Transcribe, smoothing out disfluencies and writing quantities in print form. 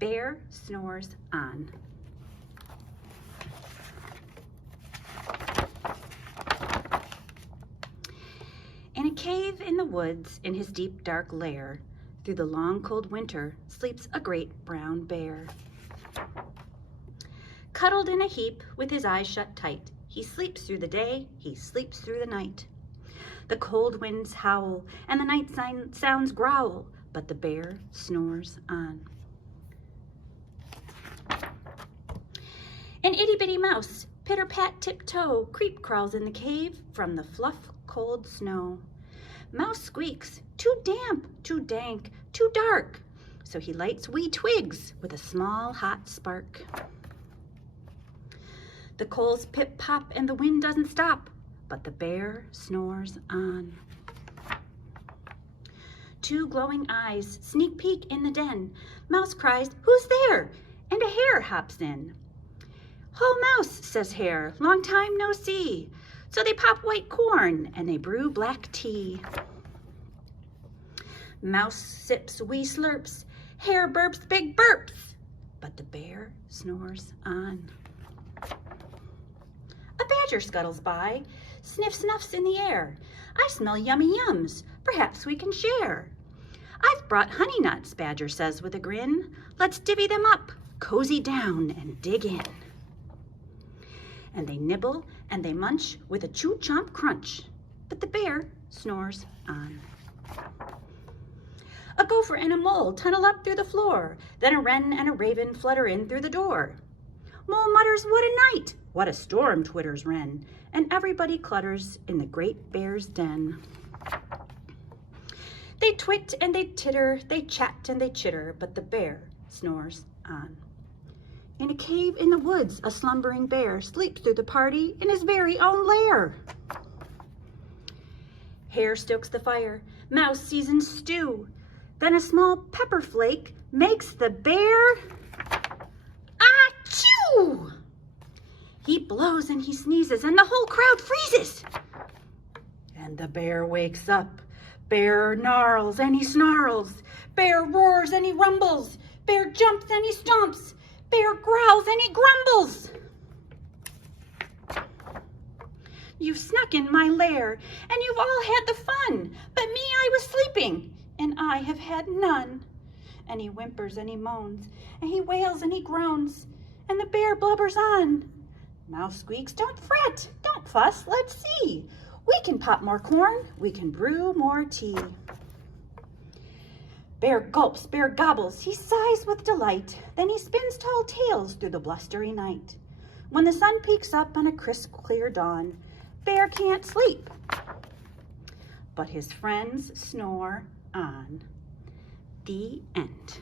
Bear snores on. In a cave in the woods, in his deep dark lair, through the long cold winter, sleeps a great brown bear. Cuddled in a heap with his eyes shut tight, he sleeps through the day, he sleeps through the night. The cold winds howl and the night sounds growl, but the bear snores on. An itty-bitty mouse, pitter-pat tiptoe, creep crawls in the cave from the fluff cold snow. Mouse squeaks, too damp, too dank, too dark, so he lights wee twigs with a small hot spark. The coals pip-pop and the wind doesn't stop, but the bear snores on. Two glowing eyes sneak peek in the den. Mouse cries, "Who's there?" And a hare hops in. "Ho, Mouse," says Hare, "long time no see." So they pop white corn and they brew black tea. Mouse sips wee slurps, Hare burps big burps, but the bear snores on. A badger scuttles by, sniff snuffs in the air. "I smell yummy yums, perhaps we can share." "I've brought honey nuts," Badger says with a grin. "Let's divvy them up, cozy down and dig in." And they nibble and they munch with a chew-chomp crunch, but the bear snores on. A gopher and a mole tunnel up through the floor, then a wren and a raven flutter in through the door. Mole mutters, "What a night!" "What a storm!" twitters wren, and everybody clutters in the great bear's den. They twit and they titter, they chat and they chitter, but the bear snores on. In a cave in the woods, a slumbering bear sleeps through the party in his very own lair. Hare stokes the fire, Mouse seasons stew, then a small pepper flake makes the bear achoo! He blows and he sneezes and the whole crowd freezes. And the bear wakes up. Bear gnarls and he snarls. Bear roars and he rumbles. Bear jumps and he stomps. Bear growls and he grumbles. "You've snuck in my lair and you've all had the fun, but me, I was sleeping and I have had none." And he whimpers and he moans and he wails and he groans, and the bear blubbers on. Mouse squeaks, "Don't fret, don't fuss, let's see. We can pop more corn, we can brew more tea." Bear gulps, bear gobbles, he sighs with delight, then he spins tall tales through the blustery night. When the sun peeks up on a crisp, clear dawn, Bear can't sleep, but his friends snore on. The end.